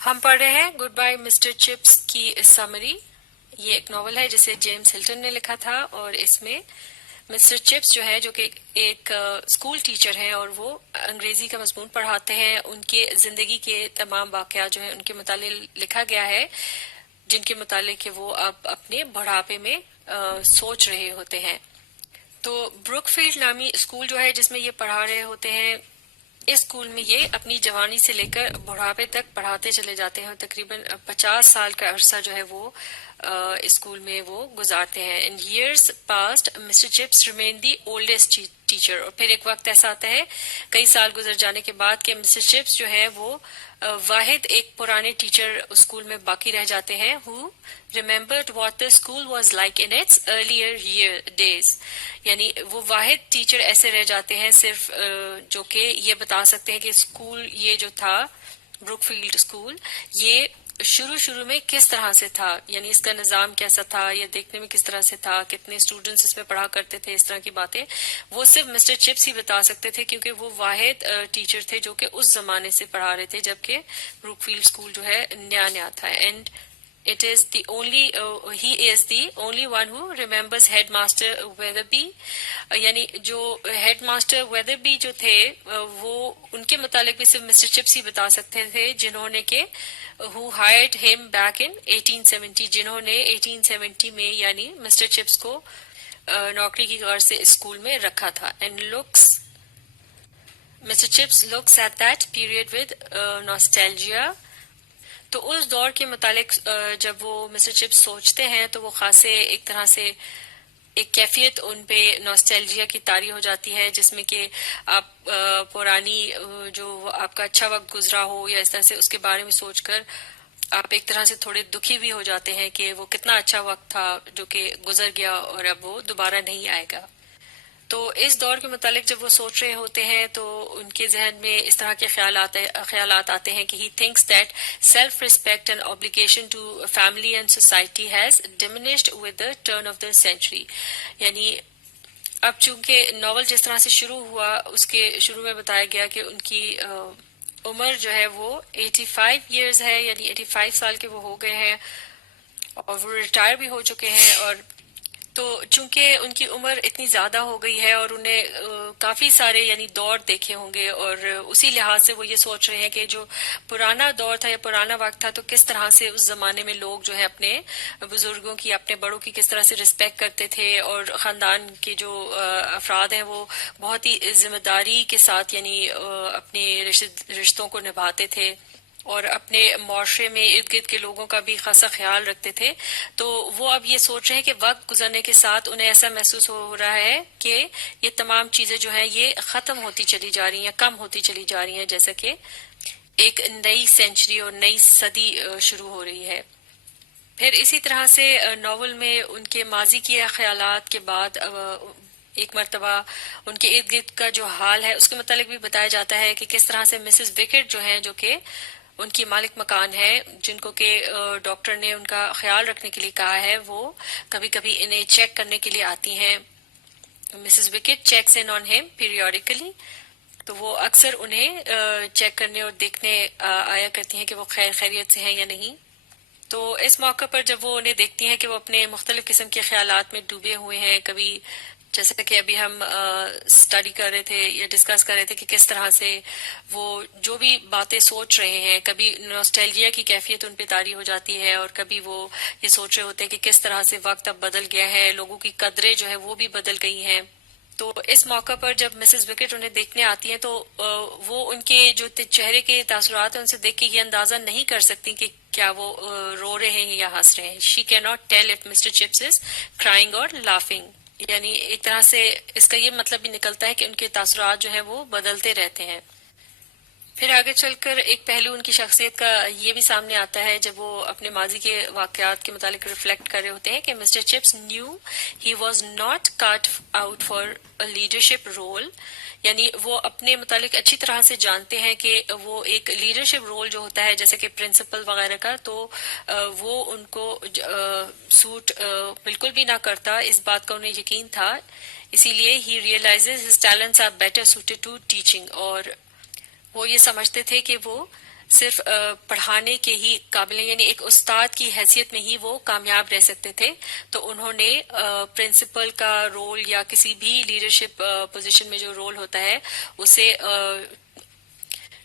ہم پڑھ رہے ہیں گڈ بائی مسٹر چپس کی سمری. یہ ایک ناول ہے جسے جیمز ہلٹن نے لکھا تھا، اور اس میں مسٹر چپس جو ہے جو کہ ایک اسکول ٹیچر ہیں اور وہ انگریزی کا مضمون پڑھاتے ہیں، ان کے زندگی کے تمام واقعات جو ہیں ان کے متعلق لکھا گیا ہے، جن کے متعلق کہ وہ اب اپنے بڑھاپے میں سوچ رہے ہوتے ہیں. تو بروک فیلڈ نامی اسکول جو ہے جس میں یہ پڑھا رہے ہوتے ہیں، اس اسکول میں یہ اپنی جوانی سے لے کر بڑھاپے تک پڑھاتے چلے جاتے ہیں. تقریباً 50 سال کا عرصہ جو ہے وہ اسکول میں وہ گزارتے ہیں. In years passed Mr Chips remain the oldest teacher. اور پھر ایک وقت ایسا آتا ہے کئی سال گزر جانے کے بعد کہ مسٹر چپس جو ہے وہ واحد ایک پرانے ٹیچر اسکول میں باقی رہ جاتے ہیں who remembered what the school was like in its earlier days. یعنی وہ واحد ٹیچر ایسے رہ جاتے ہیں صرف جو کہ یہ بتا سکتے ہیں کہ اسکول یہ جو تھا بروک فیلڈ اسکول یہ شروع میں کس طرح سے تھا، یعنی اس کا نظام کیسا تھا، یہ دیکھنے میں کس طرح سے تھا، کتنے اسٹوڈنٹس اس میں پڑھا کرتے تھے، اس طرح کی باتیں وہ صرف مسٹر چپس ہی بتا سکتے تھے، کیونکہ وہ واحد ٹیچر تھے جو کہ اس زمانے سے پڑھا رہے تھے جبکہ بروک فیلڈ اسکول جو ہے نیا تھا. And it is the only he is the only one who remembers headmaster Weatherby. یعنی جو ہیڈ ماسٹر ویدربی جو تھے وہ ان کے متعلق بھی صرف مسٹر چپس ہی بتا سکتے تھے، جنہوں نے کہ who hired him back in 1870، جنہوں نے 1870 میں یعنی مسٹر چپس کو نوکری کی غرض سے اسکول میں رکھا تھا. and looks Mr. Chips looks at that period with nostalgia. تو اس دور کے متعلق جب وہ مسٹر چپس سوچتے ہیں تو وہ خاصے ایک طرح سے ایک کیفیت ان پہ نوسٹیلجیا کی طاری ہو جاتی ہے، جس میں کہ آپ پرانی جو آپ کا اچھا وقت گزرا ہو یا اس طرح سے اس کے بارے میں سوچ کر آپ ایک طرح سے تھوڑے دکھی بھی ہو جاتے ہیں کہ وہ کتنا اچھا وقت تھا جو کہ گزر گیا اور اب وہ دوبارہ نہیں آئے گا. تو اس دور کے متعلق جب وہ سوچ رہے ہوتے ہیں تو ان کے ذہن میں اس طرح کے خیالات آتے ہیں کہ he thinks that self-respect and obligation to family and society has diminished with the turn of the century. یعنی اب چونکہ ناول جس طرح سے شروع ہوا اس کے شروع میں بتایا گیا کہ ان کی عمر جو ہے وہ 85 ایئرز ہے، یعنی 85 سال کے وہ ہو گئے ہیں اور وہ ریٹائر بھی ہو چکے ہیں. اور تو چونکہ ان کی عمر اتنی زیادہ ہو گئی ہے اور انہیں کافی سارے یعنی دور دیکھے ہوں گے، اور اسی لحاظ سے وہ یہ سوچ رہے ہیں کہ جو پرانا دور تھا یا پرانا وقت تھا تو کس طرح سے اس زمانے میں لوگ جو ہے اپنے بزرگوں کی، اپنے بڑوں کی کس طرح سے رسپیکٹ کرتے تھے، اور خاندان کے جو افراد ہیں وہ بہت ہی ذمہ داری کے ساتھ یعنی اپنے رشتوں کو نبھاتے تھے اور اپنے معاشرے میں ارد گرد کے لوگوں کا بھی خاصا خیال رکھتے تھے. تو وہ اب یہ سوچ رہے ہیں کہ وقت گزرنے کے ساتھ انہیں ایسا محسوس ہو رہا ہے کہ یہ تمام چیزیں جو ہیں یہ ختم ہوتی چلی جا رہی ہیں، کم ہوتی چلی جا رہی ہیں، جیسا کہ ایک نئی سینچری اور نئی صدی شروع ہو رہی ہے. پھر اسی طرح سے ناول میں ان کے ماضی کے خیالات کے بعد ایک مرتبہ ان کے ارد گرد کا جو حال ہے اس کے متعلق بھی بتایا جاتا ہے کہ کس طرح سے مسز وکٹ جو ہیں جو کہ ان کی مالک مکان ہے، جن کو کہ ڈاکٹر نے ان کا خیال رکھنے کے لیے کہا ہے، وہ کبھی کبھی انہیں چیک کرنے کے لیے آتی ہیں. مسز وکٹ چیکس ان آن ہم پیریوڈیکلی، تو وہ اکثر انہیں چیک کرنے اور دیکھنے آیا کرتی ہیں کہ وہ خیریت سے ہیں یا نہیں. تو اس موقع پر جب وہ انہیں دیکھتی ہیں کہ وہ اپنے مختلف قسم کے خیالات میں ڈوبے ہوئے ہیں، کبھی جیسا کہ ابھی ہم اسٹڈی کر رہے تھے یا ڈسکس کر رہے تھے کہ کس طرح سے وہ جو بھی باتیں سوچ رہے ہیں، کبھی نوسٹیلجیا کی کیفیت ان پہ طاری ہو جاتی ہے، اور کبھی وہ یہ سوچ رہے ہوتے ہیں کہ کس طرح سے وقت اب بدل گیا ہے، لوگوں کی قدریں جو ہے وہ بھی بدل گئی ہیں. تو اس موقع پر جب مسز وکٹ انہیں دیکھنے آتی ہیں تو وہ ان کے جو چہرے کے تاثرات ہیں ان سے دیکھ کے یہ اندازہ نہیں کر سکتی کہ کیا وہ رو رہے ہیں یا ہنس رہے ہیں. She could not tell if Mr Chips is crying اور لافنگ. یعنی ایک طرح سے اس کا یہ مطلب بھی نکلتا ہے کہ ان کے تاثرات جو ہیں وہ بدلتے رہتے ہیں. پھر آگے چل کر ایک پہلو ان کی شخصیت کا یہ بھی سامنے آتا ہے جب وہ اپنے ماضی کے واقعات کے متعلق ریفلیکٹ کر رہے ہوتے ہیں کہ Mr Chips knew he was not cut out for a leadership role. یعنی وہ اپنے متعلق اچھی طرح سے جانتے ہیں کہ وہ ایک لیڈرشپ رول جو ہوتا ہے جیسے کہ پرنسپل وغیرہ کا، تو وہ ان کو سوٹ بالکل بھی نہ کرتا، اس بات کا انہیں یقین تھا. اسی لیے ہی realizes his talents are better suited to teaching. اور وہ یہ سمجھتے تھے کہ وہ صرف پڑھانے کے ہی قابل ہیں، یعنی ایک استاد کی حیثیت میں ہی وہ کامیاب رہ سکتے تھے. تو انہوں نے پرنسپل کا رول یا کسی بھی لیڈرشپ پوزیشن میں جو رول ہوتا ہے اسے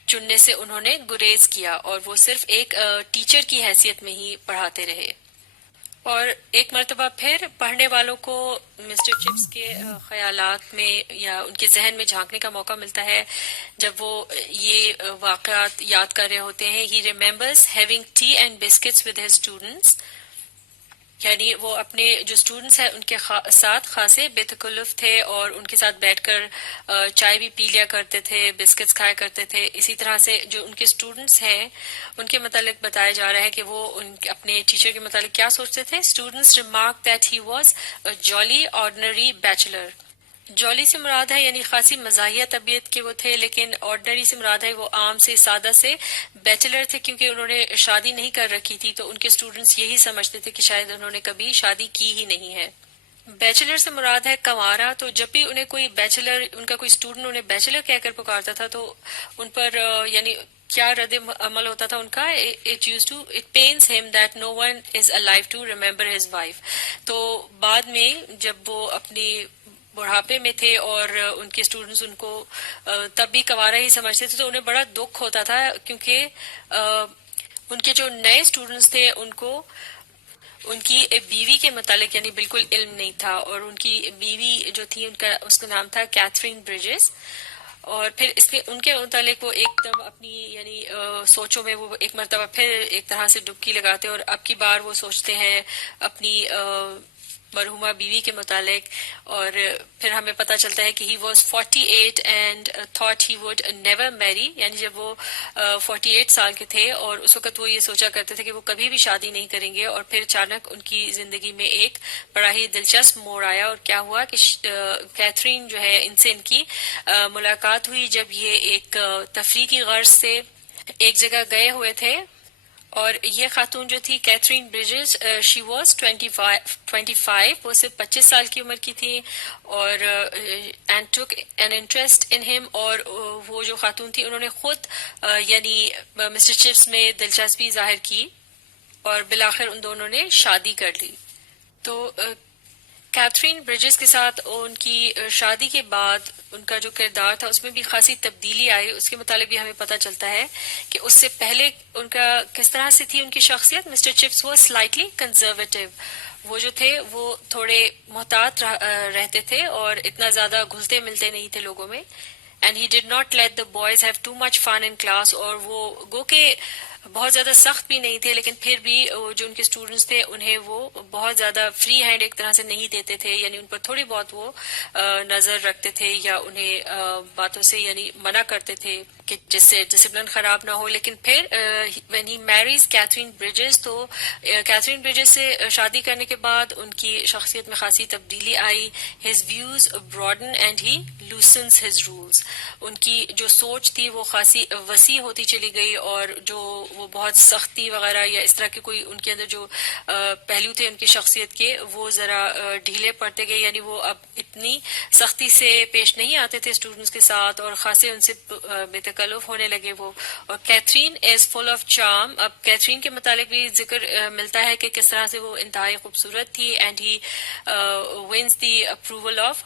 چننے سے انہوں نے گریز کیا، اور وہ صرف ایک ٹیچر کی حیثیت میں ہی پڑھاتے رہے. اور ایک مرتبہ پھر پڑھنے والوں کو مسٹر چپس کے خیالات میں یا ان کے ذہن میں جھانکنے کا موقع ملتا ہے جب وہ یہ واقعات یاد کر رہے ہوتے ہیں. He remembers having T and biscuits with his students, یعنی وہ اپنے جو اسٹوڈنٹس ہیں ان کے ساتھ خاصے بے تکلف تھے اور ان کے ساتھ بیٹھ کر چائے بھی پی لیا کرتے تھے، بسکٹس کھایا کرتے تھے. اسی طرح سے جو ان کے اسٹوڈنٹس ہیں ان کے متعلق بتایا جا رہا ہے کہ وہ اپنے ٹیچر کے متعلق کیا سوچتے تھے. Students remark that he was a جالی آرڈنری بیچلر. جولی سے مراد ہے یعنی خاصی مزاحیہ طبیعت کے وہ تھے، لیکن آرڈنری سے مراد ہے وہ عام سے سادہ سے بیچلر تھے، کیونکہ انہوں نے شادی نہیں کر رکھی تھی. تو ان کے اسٹوڈنٹس یہی سمجھتے تھے کہ شاید انہوں نے کبھی شادی کی ہی نہیں ہے. بیچلر سے مراد ہے کنوارا. تو جب بھی انہیں کوئی بیچلر، ان کا کوئی اسٹوڈنٹ انہیں بیچلر کہہ کر پکارتا تھا تو ان پر یعنی کیا رد عمل ہوتا تھا ان کا، it pains him that no one is alive to remember his wife. تو بعد میں جب وہ اپنی بڑھاپے میں تھے اور ان کے اسٹوڈنٹس ان کو تب بھی کنوارا ہی سمجھتے تھے تو انہیں بڑا دکھ ہوتا تھا، کیونکہ ان کے جو نئے اسٹوڈنٹس تھے ان کو ان کی بیوی کے متعلق یعنی بالکل علم نہیں تھا. اور ان کی بیوی جو تھی اس کا نام تھا کیتھرین بریجز. اور پھر ان کے متعلق وہ ایک دم اپنی یعنی سوچوں میں وہ ایک مرتبہ پھر ایک طرح سے ڈبکی لگاتے، اور اب کی بار وہ سوچتے ہیں اپنی مرحومہ بیوی کے متعلق. اور پھر ہمیں پتہ چلتا ہے کہ he was 48 and thought he would never میری، یعنی جب وہ 48 سال کے تھے اور اس وقت وہ یہ سوچا کرتے تھے کہ وہ کبھی بھی شادی نہیں کریں گے. اور پھر اچانک ان کی زندگی میں ایک بڑا ہی دلچسپ موڑ آیا، اور کیا ہوا کہ کیتھرین جو ہے ان سے ان کی ملاقات ہوئی جب یہ ایک تفریح کی غرض سے ایک جگہ گئے ہوئے تھے. اور یہ خاتون جو تھی کیتھرین بریجز، شی واز 25، وہ صرف 25 سال کی عمر کی تھی. اور and took an interest in ہم، اور وہ جو خاتون تھی انہوں نے خود یعنی مسٹر چپس میں دلچسپی ظاہر کی، اور بالآخر ان دونوں نے شادی کر لی. تو کیتھرین بریجز کے ساتھ ان کی شادی کے بعد ان کا جو کردار تھا اس میں بھی خاصی تبدیلی آئی. اس کے متعلق بھی ہمیں پتہ چلتا ہے کہ اس سے پہلے ان کا کس طرح سے تھی ان کی شخصیت. مسٹر چپس وہ سلائٹلی کنزرویٹو، وہ جو تھے وہ تھوڑے محتاط رہتے تھے اور اتنا زیادہ گھلتے ملتے نہیں تھے لوگوں میں. And he did not let the boys have too much fun in class. اور وہ گو کہ بہت زیادہ سخت بھی نہیں تھے، لیکن پھر بھی جو ان کے اسٹوڈنٹس تھے انہیں وہ بہت زیادہ فری ہینڈ ایک طرح سے نہیں دیتے تھے، یعنی ان پر تھوڑی بہت وہ نظر رکھتے تھے یا انہیں باتوں سے یعنی منع کرتے تھے کہ جس سے ڈسپلن خراب نہ ہو. لیکن پھر when he marries Katherine Bridges, تو کیتھرین بریجز سے شادی کرنے کے بعد ان کی شخصیت میں خاصی تبدیلی آئی. His views broaden and he loosens his rules. ان کی جو سوچ تھی وہ خاصی وسیع ہوتی چلی گئی، اور جو وہ بہت سختی وغیرہ یا اس طرح کے کوئی ان کے اندر جو پہلو تھے ان کی شخصیت کے وہ ذرا ڈھیلے پڑتے گئے. یعنی وہ اب اتنی سختی سے پیش نہیں آتے تھے اسٹوڈنٹس کے ساتھ، اور خاصے ان سے بے تکلف ہونے لگے وہ. اور Katherine is full of charm. اب کیتھرین کے متعلق بھی ذکر ملتا ہے کہ کس طرح سے وہ انتہائی خوبصورت تھی. And he wins the approval of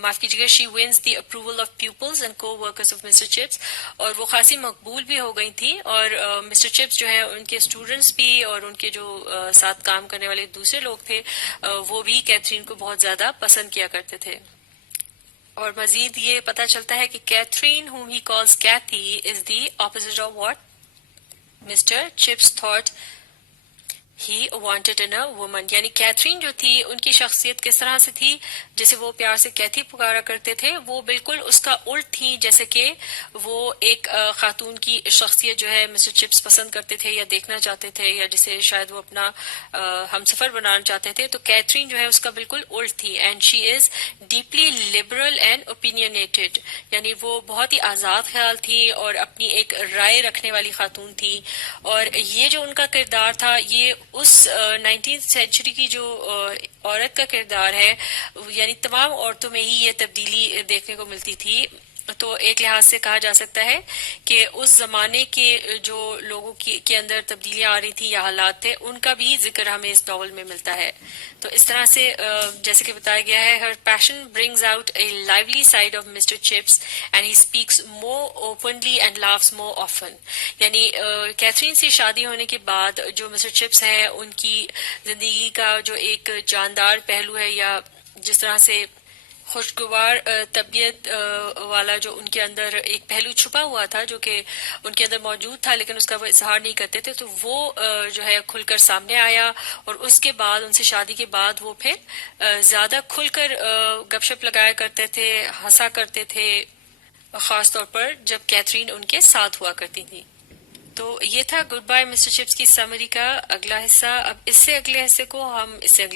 معاف کیجیے گا she wins the approval of peoples and کو ورکرز آف مسٹر چپس. اور وہ خاصی مقبول بھی ہو گئی تھی، اور مسٹر چپس جو ہے ان کے اسٹوڈنٹس بھی اور ان کے جو ساتھ کام کرنے والے دوسرے لوگ تھے وہ بھی کیتھرین کو بہت زیادہ پسند کیا کرتے تھے. اور مزید یہ پتہ چلتا ہے کہ Catherine whom he calls Kathy is the opposite of what Mr. Chips thought he wanted in a woman. یعنی کیتھرین جو تھی ان کی شخصیت کس طرح سے تھی، جسے وہ پیار سے کیتھی پکارا کرتے تھے، وہ بالکل اس کا الٹ تھی جیسے کہ وہ ایک خاتون کی شخصیت جو ہے مسٹر چپس پسند کرتے تھے یا دیکھنا چاہتے تھے، یا جسے شاید وہ اپنا ہمسفر بنانا چاہتے تھے. تو کیتھرین جو ہے اس کا بالکل الٹ تھی. And she is deeply liberal and opinionated, یعنی وہ بہت ہی آزاد خیال تھی اور اپنی ایک رائے رکھنے والی خاتون تھی. اور یہ جو ان کا کردار تھا یہ اس 19th سینچری کی جو عورت کا کردار ہے، یعنی تمام عورتوں میں ہی یہ تبدیلی دیکھنے کو ملتی تھی. تو ایک لحاظ سے کہا جا سکتا ہے کہ اس زمانے کے جو لوگوں کے اندر تبدیلیاں آ رہی تھی یا حالات تھے ان کا بھی ذکر ہمیں اس ناول میں ملتا ہے. تو اس طرح سے جیسے کہ بتایا گیا ہے her passion brings out a lovely side of mister Chips and he speaks more openly and laughs more often. یعنی کیتھرین سے شادی ہونے کے بعد جو مسٹر چپس ہیں ان کی زندگی کا جو ایک جاندار پہلو ہے یا جس طرح سے خوشگوار طبیعت والا جو ان کے اندر ایک پہلو چھپا ہوا تھا جو کہ ان کے اندر موجود تھا لیکن اس کا وہ اظہار نہیں کرتے تھے، تو وہ جو ہے کھل کر سامنے آیا. اور اس کے بعد ان سے شادی کے بعد وہ پھر زیادہ کھل کر گپ شپ لگایا کرتے تھے، ہنسا کرتے تھے، خاص طور پر جب کیتھرین ان کے ساتھ ہوا کرتی تھی. تو یہ تھا گڈ بائے مسٹر چپس کی سمری کا اگلا حصہ. اب اس سے اگلے حصے کو ہم اس سے